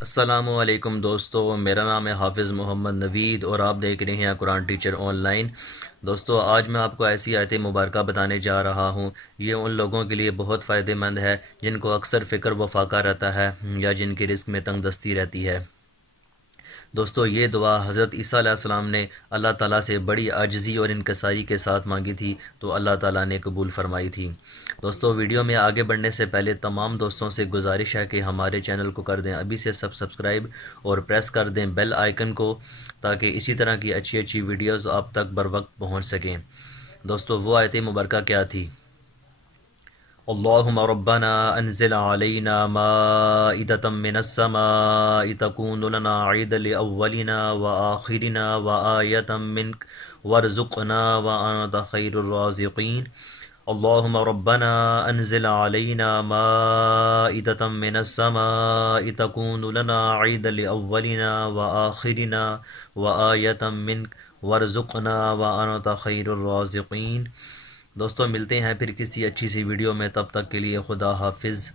السلام علیکم دوستو، میرا نام ہے حافظ محمد نوید اور آپ دیکھ رہے ہیں قرآن ٹیچر آن لائن۔ دوستو آج میں آپ کو ایسی آیت مبارکہ بتانے جا رہا ہوں، یہ ان لوگوں کے لیے بہت فائدہ مند ہے جن کو اکثر فکر و فاقہ رہتا ہے یا جن کے رزق میں تنگ دستی رہتی ہے۔ دوستو یہ دعا حضرت عیسیٰ علیہ السلام نے اللہ تعالیٰ سے بڑی عاجزی اور انکساری کے ساتھ مانگی تھی تو اللہ تعالیٰ نے قبول فرمائی تھی۔ دوستو ویڈیو میں آگے بڑھنے سے پہلے تمام دوستوں سے گزارش ہے کہ ہمارے چینل کو کر دیں ابھی سے سبسکرائب اور پریس کر دیں بیل آئیکن کو، تاکہ اسی طرح کی اچھی اچھی ویڈیوز آپ تک بر وقت پہنچ سکیں۔ دوستو وہ آیت مبارکہ کیا تھی؟ اللهم ربنا انزل علينا مائدة من السماء تكون لنا عيدا لأولنا وآخرنا وآية منك وارزقنا وأنت خير الرازقين۔ اللهم ربنا انزل علينا مائدة من السماء تكون لنا عيدا لأولنا وآخرنا وآية منك وارزقنا وأنت خير الرازقين۔ دوستو ملتے ہیں پھر کسی اچھی سی ویڈیو میں، تب تک کے لیے خدا حافظ۔